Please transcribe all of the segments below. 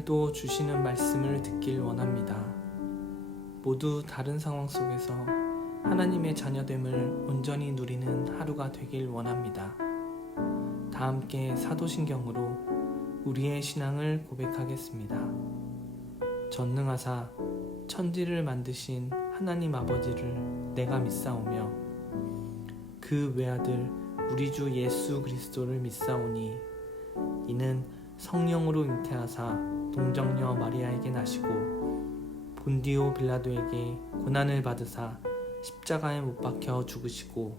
오늘도 주시는 말씀을 듣길 원합니다. 모두 다른 상황 속에서 하나님의 자녀됨을 온전히 누리는 하루가 되길 원합니다. 다 함께 사도신경으로 우리의 신앙을 고백하겠습니다. 전능하사 천지를 만드신 하나님 아버지를 내가 믿사오며 그 외아들 우리 주 예수 그리스도를 믿사오니 이는 성령으로 잉태하사 동정녀 마리아에게 나시고 본디오 빌라도에게 고난을 받으사 십자가에 못 박혀 죽으시고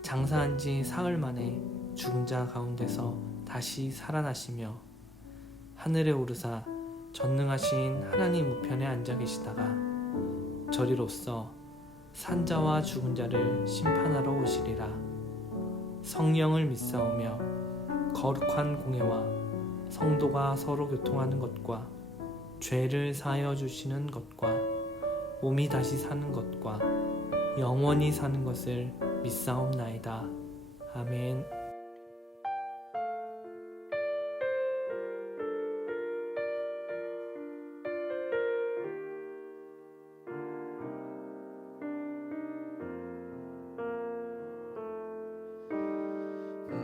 장사한 지 사흘 만에 죽은 자 가운데서 다시 살아나시며 하늘에 오르사 전능하신 하나님 우편에 앉아 계시다가 저리로서 산자와 죽은 자를 심판하러 오시리라. 성령을 믿사오며 거룩한 공회와 성도가 서로 교통하는 것과 죄를 사하여 주시는 것과 몸이 다시 사는 것과 영원히 사는 것을 믿사옵나이다. 아멘.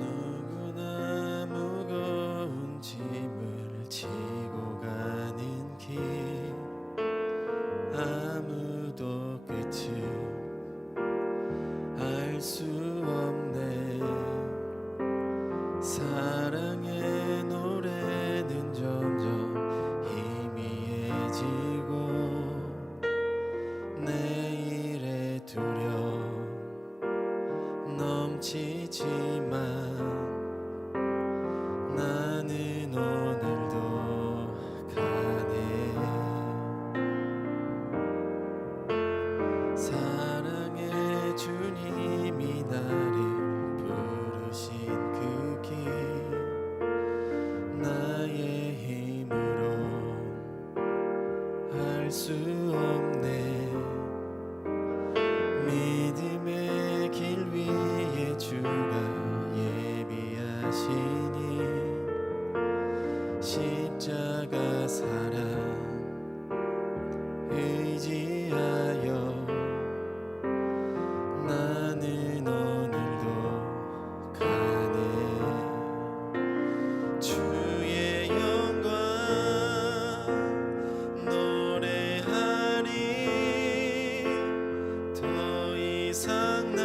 누구나 무거운 짐을 지고 가는 길 아무도 끝을 알 수 없네. 사랑의 노래는 점점 희미해지고 내일의 두려움 넘치지만 나는 오늘도 가네. 사랑의 주님이 나를 부르신 그 길 나의 힘으로 할 수 없네. 믿음의 길 위에 주가 예비하시니 십자가 사랑 의지하여 나는 오늘도 가네. 주의 영광 노래하리. 더 이상 나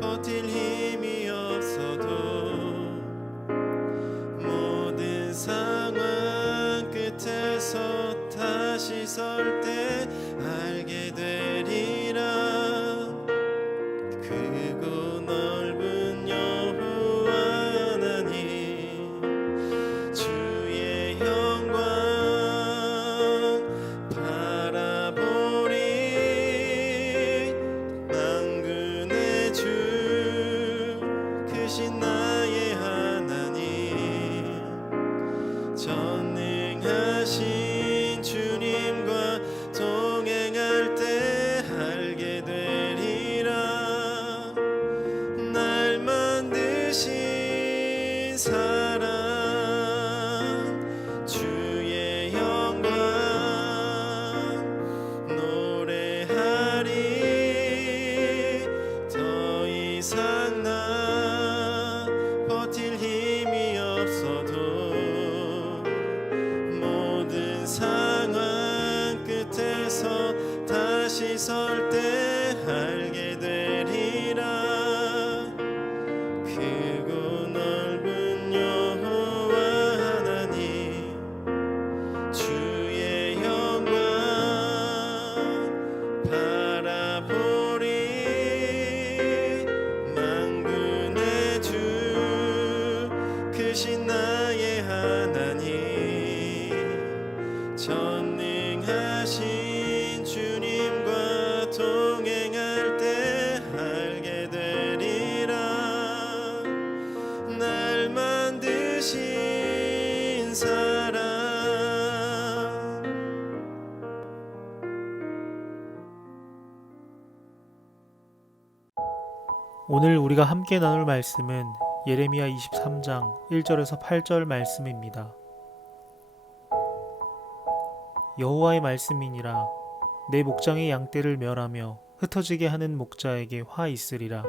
버틸 힘이 없어도 모든 상황 끝에서 다시 설 때 알게 되리라. 크고 넓은 여호와 하나님 주의 영광 바라보리. 만군의 주 크신 나의 하나님 전능하신 주님과 동행할 때 알게 되리라. 날 만드신 사랑 주의 영광 노래하리. 더 이상 나 버틸 힘이 없어도 모든 상황 끝에서 다시 설 때 알게 되리라. 크고 넓은 여호와 하나님 주의 영광 바라보리. 만군의 주 크신 나의 하나님 전능하신 주님과 동행할 때 알게 되리라. 날 만드신 사랑. 오늘 우리가 함께 나눌 말씀은 예레미야 23장 1절에서 8절 말씀입니다. 여호와의 말씀이니라. 내 목장의 양떼를 멸하며 흩어지게 하는 목자에게 화 있으리라.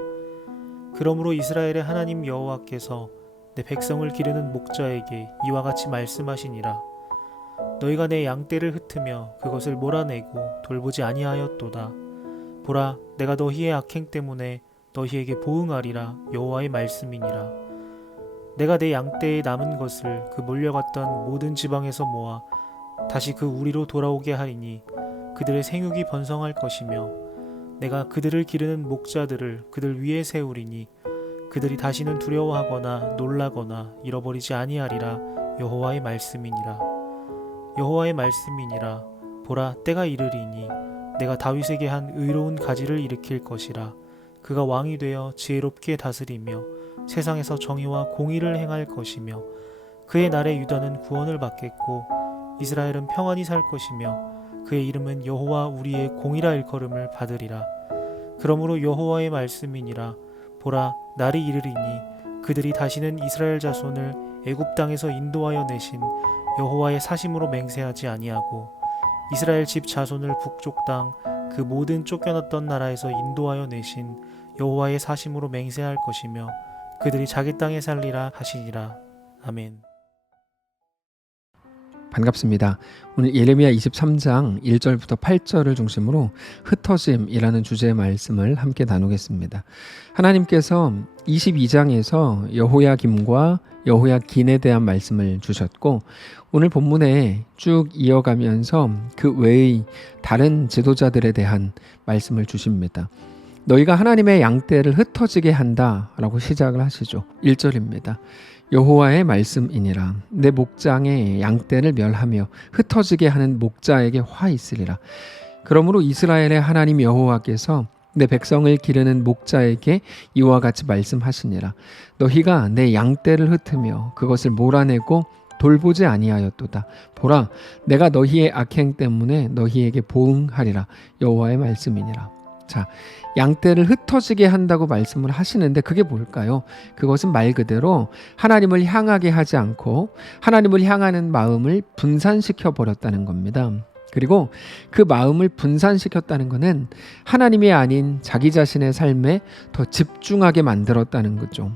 그러므로 이스라엘의 하나님 여호와께서 내 백성을 기르는 목자에게 이와 같이 말씀하시니라. 너희가 내 양떼를 흩으며 그것을 몰아내고 돌보지 아니하였도다. 보라, 내가 너희의 악행 때문에 너희에게 보응하리라. 여호와의 말씀이니라. 내가 내 양떼에 남은 것을 그 몰려갔던 모든 지방에서 모아 다시 그 우리로 돌아오게 하리니 그들의 생육이 번성할 것이며 내가 그들을 기르는 목자들을 그들 위에 세우리니 그들이 다시는 두려워하거나 놀라거나 잃어버리지 아니하리라. 여호와의 말씀이니라. 여호와의 말씀이니라. 보라, 때가 이르리니 내가 다윗에게 한 의로운 가지를 일으킬 것이라. 그가 왕이 되어 지혜롭게 다스리며 세상에서 정의와 공의를 행할 것이며 그의 날에 유다는 구원을 받겠고 이스라엘은 평안히 살 것이며 그의 이름은 여호와 우리의 공의라 일컬음을 받으리라. 그러므로 여호와의 말씀이니라. 보라, 날이 이르리니 그들이 다시는 이스라엘 자손을 애굽 땅에서 인도하여 내신 여호와의 사심으로 맹세하지 아니하고 이스라엘 집 자손을 북쪽 땅 그 모든 쫓겨났던 나라에서 인도하여 내신 여호와의 사심으로 맹세할 것이며 그들이 자기 땅에 살리라 하시니라. 아멘. 반갑습니다. 오늘 예레미야 23장 1절부터 8절을 중심으로 흩어짐이라는 주제의 말씀을 함께 나누겠습니다. 하나님께서 22장에서 여호야김과 여호야긴에 대한 말씀을 주셨고 오늘 본문에 쭉 이어가면서 그 외의 다른 지도자들에 대한 말씀을 주십니다. 너희가 하나님의 양떼를 흩어지게 한다 라고 시작을 하시죠. 1절입니다. 여호와의 말씀이니라. 내 목장의 양떼를 멸하며 흩어지게 하는 목자에게 화 있으리라. 그러므로 이스라엘의 하나님 여호와께서 내 백성을 기르는 목자에게 이와 같이 말씀하시니라. 너희가 내 양떼를 흩으며 그것을 몰아내고 돌보지 아니하였도다. 보라, 내가 너희의 악행 때문에 너희에게 보응하리라. 여호와의 말씀이니라. 자, 양떼를 흩어지게 한다고 말씀을 하시는데 그게 뭘까요? 그것은 말 그대로 하나님을 향하게 하지 않고 하나님을 향하는 마음을 분산시켜 버렸다는 겁니다. 그리고 그 마음을 분산시켰다는 것은 하나님이 아닌 자기 자신의 삶에 더 집중하게 만들었다는 거죠.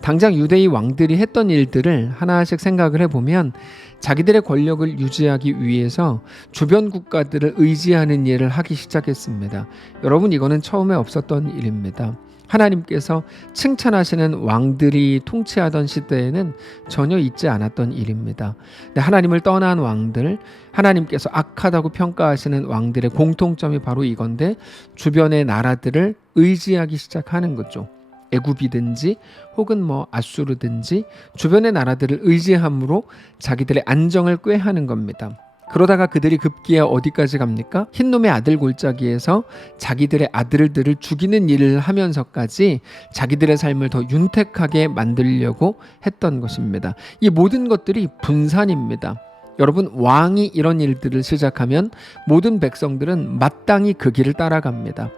당장 유대의 왕들이 했던 일들을 하나씩 생각을 해보면 자기들의 권력을 유지하기 위해서 주변 국가들을 의지하는 일을 하기 시작했습니다. 여러분, 이거는 처음에 없었던 일입니다. 하나님께서 칭찬하시는 왕들이 통치하던 시대에는 전혀 있지 않았던 일입니다. 하나님을 떠난 왕들, 하나님께서 악하다고 평가하시는 왕들의 공통점이 바로 이건데 주변의 나라들을 의지하기 시작하는 거죠. 애굽이든지 혹은 아수르든지 주변의 나라들을 의지함으로 자기들의 안정을 꾀하는 겁니다. 그러다가 그들이 급기야 어디까지 갑니까? 흰놈의 아들 골짜기에서 자기들의 아들들을 죽이는 일을 하면서까지 자기들의 삶을 더 윤택하게 만들려고 했던 것입니다. 이 모든 것들이 분산입니다. 여러분, 왕이 이런 일들을 시작하면 모든 백성들은 마땅히 그 길을 따라갑니다.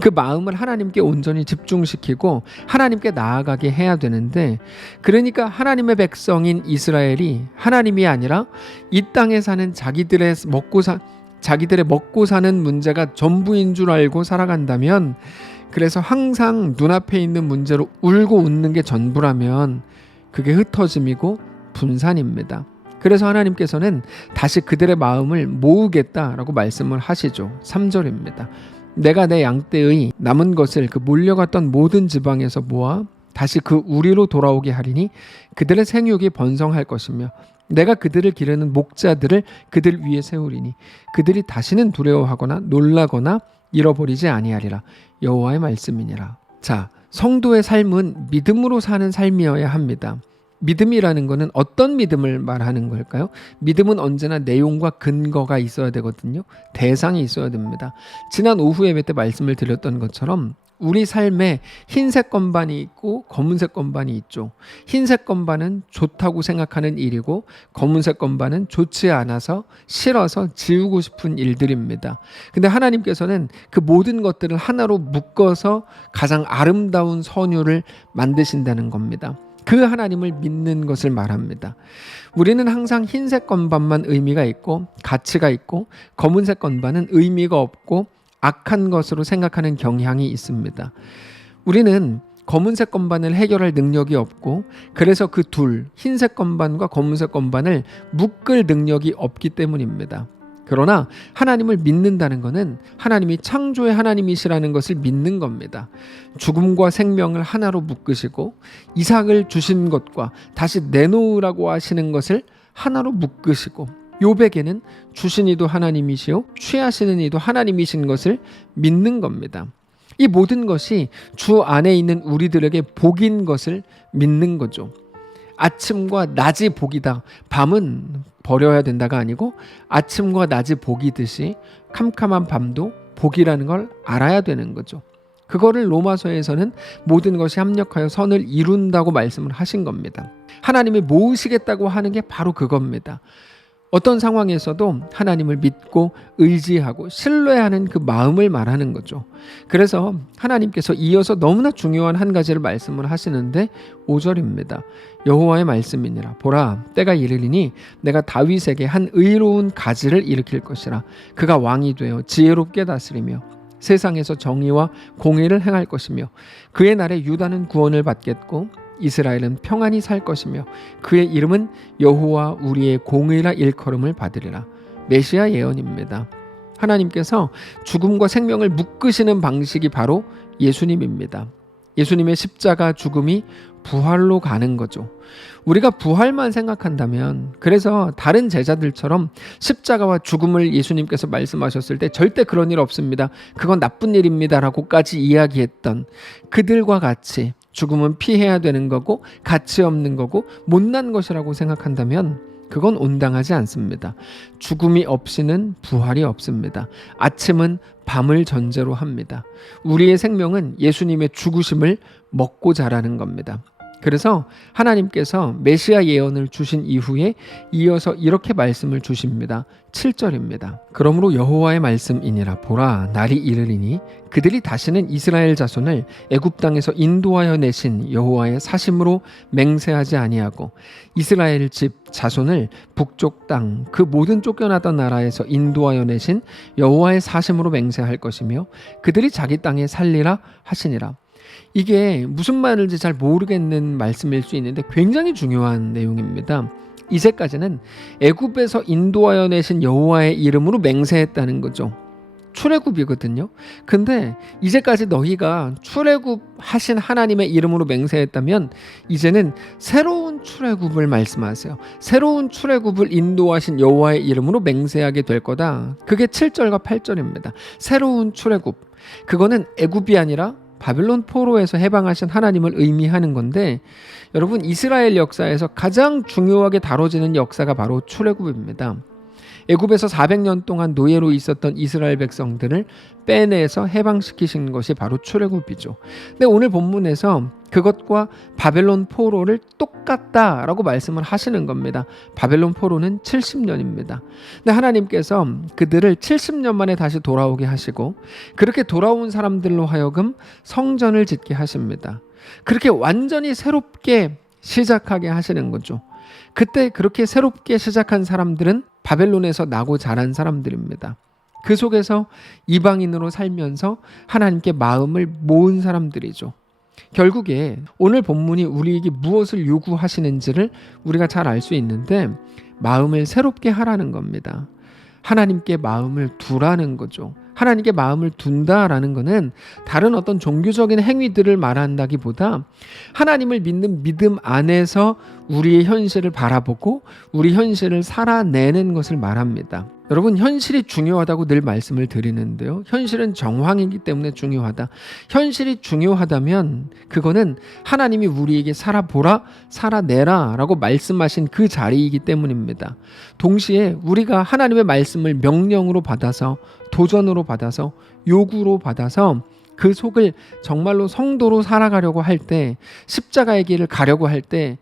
그 마음을 하나님께 온전히 집중시키고 하나님께 나아가게 해야 되는데, 그러니까 하나님의 백성인 이스라엘이 하나님이 아니라 이 땅에 사는 자기들의 먹고 사는 문제가 전부인 줄 알고 살아간다면, 그래서 항상 눈앞에 있는 문제로 울고 웃는 게 전부라면 그게 흩어짐이고 분산입니다. 그래서 하나님께서는 다시 그들의 마음을 모으겠다라고 말씀을 하시죠. 3절입니다. 내가 내 양떼의 남은 것을 그 몰려갔던 모든 지방에서 모아 다시 그 우리로 돌아오게 하리니 그들의 생육이 번성할 것이며 내가 그들을 기르는 목자들을 그들 위에 세우리니 그들이 다시는 두려워하거나 놀라거나 잃어버리지 아니하리라. 여호와의 말씀이니라. 자, 성도의 삶은 믿음으로 사는 삶이어야 합니다. 믿음이라는 것은 어떤 믿음을 말하는 걸까요? 믿음은 언제나 내용과 근거가 있어야 되거든요. 대상이 있어야 됩니다. 지난 오후 예배 때 말씀을 드렸던 것처럼 우리 삶에 흰색 건반이 있고 검은색 건반이 있죠. 흰색 건반은 좋다고 생각하는 일이고 검은색 건반은 좋지 않아서 싫어서 지우고 싶은 일들입니다. 근데 하나님께서는 그 모든 것들을 하나로 묶어서 가장 아름다운 선율을 만드신다는 겁니다. 그 하나님을 믿는 것을 말합니다. 우리는 항상 흰색 건반만 의미가 있고 가치가 있고 검은색 건반은 의미가 없고 악한 것으로 생각하는 경향이 있습니다. 우리는 검은색 건반을 해결할 능력이 없고 그래서 그 흰색 건반과 검은색 건반을 묶을 능력이 없기 때문입니다. 그러나 하나님을 믿는다는 것은 하나님이 창조의 하나님이시라는 것을 믿는 겁니다. 죽음과 생명을 하나로 묶으시고 이삭을 주신 것과 다시 내놓으라고 하시는 것을 하나로 묶으시고 욥에게는 주신 이도 하나님이시요 취하시는 이도 하나님이신 것을 믿는 겁니다. 이 모든 것이 주 안에 있는 우리들에게 복인 것을 믿는 거죠. 아침과 낮이 복이다. 밤은 버려야 된다가 아니고 아침과 낮이 복이듯이 캄캄한 밤도 복이라는 걸 알아야 되는 거죠. 그거를 로마서에서는 모든 것이 합력하여 선을 이룬다고 말씀을 하신 겁니다. 하나님이 모으시겠다고 하는 게 바로 그겁니다. 어떤 상황에서도 하나님을 믿고 의지하고 신뢰하는 그 마음을 말하는 거죠. 그래서 하나님께서 이어서 너무나 중요한 한 가지를 말씀을 하시는데 5절입니다. 여호와의 말씀이니라. 보라, 때가 이르리니 내가 다윗에게 한 의로운 가지를 일으킬 것이라. 그가 왕이 되어 지혜롭게 다스리며 세상에서 정의와 공의를 행할 것이며 그의 날에 유다는 구원을 받겠고 이스라엘은 평안히 살 것이며 그의 이름은 여호와 우리의 공의라 일컬음을 받으리라. 메시아 예언입니다. 하나님께서 죽음과 생명을 묶으시는 방식이 바로 예수님입니다. 예수님의 십자가 죽음이 부활로 가는 거죠. 우리가 부활만 생각한다면, 그래서 다른 제자들처럼 십자가와 죽음을 예수님께서 말씀하셨을 때 절대 그런 일 없습니다, 그건 나쁜 일입니다라고까지 이야기했던 그들과 같이 죽음은 피해야 되는 거고 가치 없는 거고 못난 것이라고 생각한다면 그건 온당하지 않습니다. 죽음이 없이는 부활이 없습니다. 아침은 밤을 전제로 합니다. 우리의 생명은 예수님의 죽으심을 먹고 자라는 겁니다. 그래서 하나님께서 메시아 예언을 주신 이후에 이어서 이렇게 말씀을 주십니다. 7절입니다. 그러므로 여호와의 말씀이니라. 보라, 날이 이르리니 그들이 다시는 이스라엘 자손을 애굽 땅에서 인도하여 내신 여호와의 사심으로 맹세하지 아니하고 이스라엘 집 자손을 북쪽 땅 그 모든 쫓겨나던 나라에서 인도하여 내신 여호와의 사심으로 맹세할 것이며 그들이 자기 땅에 살리라 하시니라. 이게 무슨 말인지 잘 모르겠는 말씀일 수 있는데 굉장히 중요한 내용입니다. 이제까지는 애굽에서 인도하여 내신 여호와의 이름으로 맹세했다는 거죠. 출애굽이거든요. 근데 이제까지 너희가 출애굽하신 하나님의 이름으로 맹세했다면 이제는 새로운 출애굽을 말씀하세요. 새로운 출애굽을 인도하신 여호와의 이름으로 맹세하게 될 거다. 그게 7절과 8절입니다. 새로운 출애굽. 그거는 애굽이 아니라 바벨론 포로에서 해방하신 하나님을 의미하는 건데, 여러분, 이스라엘 역사에서 가장 중요하게 다뤄지는 역사가 바로 출애굽입니다. 애굽에서 400년 동안 노예로 있었던 이스라엘 백성들을 빼내서 해방시키신 것이 바로 출애굽이죠. 근데 오늘 본문에서 그것과 바벨론 포로를 똑같다라고 말씀을 하시는 겁니다. 바벨론 포로는 70년입니다. 근데 하나님께서 그들을 70년 만에 다시 돌아오게 하시고 그렇게 돌아온 사람들로 하여금 성전을 짓게 하십니다. 그렇게 완전히 새롭게 시작하게 하시는 거죠. 그때 그렇게 새롭게 시작한 사람들은 바벨론에서 나고 자란 사람들입니다. 그 속에서 이방인으로 살면서 하나님께 마음을 모은 사람들이죠. 결국에 오늘 본문이 우리에게 무엇을 요구하시는지를 우리가 잘 알 수 있는데, 마음을 새롭게 하라는 겁니다. 하나님께 마음을 두라는 거죠. 하나님께 마음을 둔다라는 것은 다른 어떤 종교적인 행위들을 말한다기보다 하나님을 믿는 믿음 안에서 우리의 현실을 바라보고 우리 현실을 살아내는 것을 말합니다. 여러분, 현실이 중요하다고 늘 말씀을 드리는데요, 현실은 정황이기 때문에 중요하다. 현실이 중요하다면 그거는 하나님이 우리에게 살아보라, 살아내라 라고 말씀하신 그 자리이기 때문입니다. 동시에 우리가 하나님의 말씀을 명령으로 받아서, 도전으로 받아서, 요구로 받아서 그 속을 정말로 성도로 살아가려고 할 때, 십자가의 길을 가려고 할 때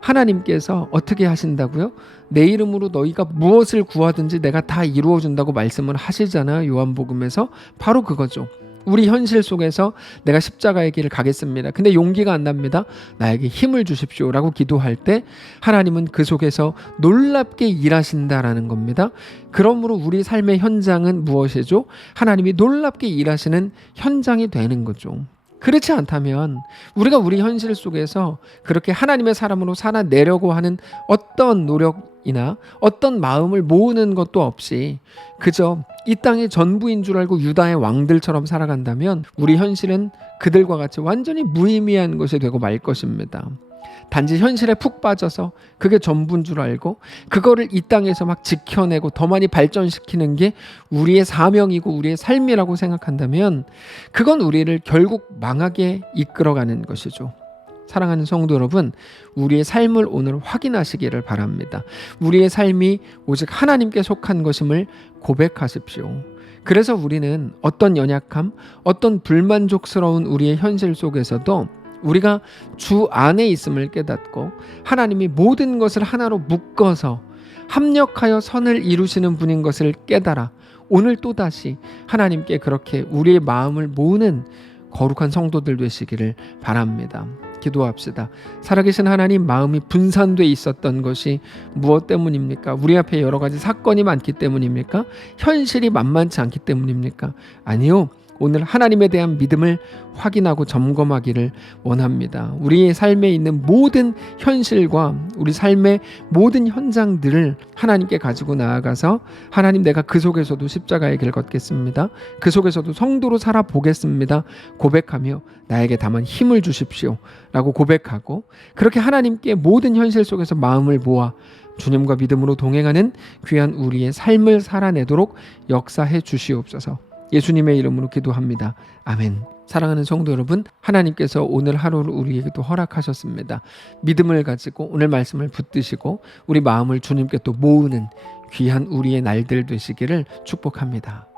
하나님께서 어떻게 하신다고요? 내 이름으로 너희가 무엇을 구하든지 내가 다 이루어준다고 말씀을 하시잖아요. 요한복음에서. 바로 그거죠. 우리 현실 속에서 내가 십자가의 길을 가겠습니다. 근데 용기가 안 납니다. 나에게 힘을 주십시오 라고 기도할 때 하나님은 그 속에서 놀랍게 일하신다라는 겁니다. 그러므로 우리 삶의 현장은 무엇이죠? 하나님이 놀랍게 일하시는 현장이 되는 거죠. 그렇지 않다면 우리가 우리 현실 속에서 그렇게 하나님의 사람으로 살아내려고 하는 어떤 노력이나 어떤 마음을 모으는 것도 없이 그저 이 땅의 전부인 줄 알고 유다의 왕들처럼 살아간다면 우리 현실은 그들과 같이 완전히 무의미한 것이 되고 말 것입니다. 단지 현실에 푹 빠져서 그게 전부인 줄 알고 그거를 이 땅에서 막 지켜내고 더 많이 발전시키는 게 우리의 사명이고 우리의 삶이라고 생각한다면 그건 우리를 결국 망하게 이끌어가는 것이죠. 사랑하는 성도 여러분, 우리의 삶을 오늘 확인하시기를 바랍니다. 우리의 삶이 오직 하나님께 속한 것임을 고백하십시오. 그래서 우리는 어떤 연약함, 어떤 불만족스러운 우리의 현실 속에서도 우리가 주 안에 있음을 깨닫고 하나님이 모든 것을 하나로 묶어서 합력하여 선을 이루시는 분인 것을 깨달아 오늘 또다시 하나님께 그렇게 우리의 마음을 모으는 거룩한 성도들 되시기를 바랍니다. 기도합시다. 살아계신 하나님, 마음이 분산돼 있었던 것이 무엇 때문입니까? 우리 앞에 여러 가지 사건이 많기 때문입니까? 현실이 만만치 않기 때문입니까? 아니요. 오늘 하나님에 대한 믿음을 확인하고 점검하기를 원합니다. 우리의 삶에 있는 모든 현실과 우리 삶의 모든 현장들을 하나님께 가지고 나아가서 하나님, 내가 그 속에서도 십자가의 길 걷겠습니다. 그 속에서도 성도로 살아보겠습니다. 고백하며 나에게 다만 힘을 주십시오 라고 고백하고 그렇게 하나님께 모든 현실 속에서 마음을 모아 주님과 믿음으로 동행하는 귀한 우리의 삶을 살아내도록 역사해 주시옵소서. 예수님의 이름으로 기도합니다. 아멘. 사랑하는 성도 여러분, 하나님께서 오늘 하루를 우리에게도 허락하셨습니다. 믿음을 가지고 오늘 말씀을 붙드시고 우리 마음을 주님께 또 모으는 귀한 우리의 날들 되시기를 축복합니다.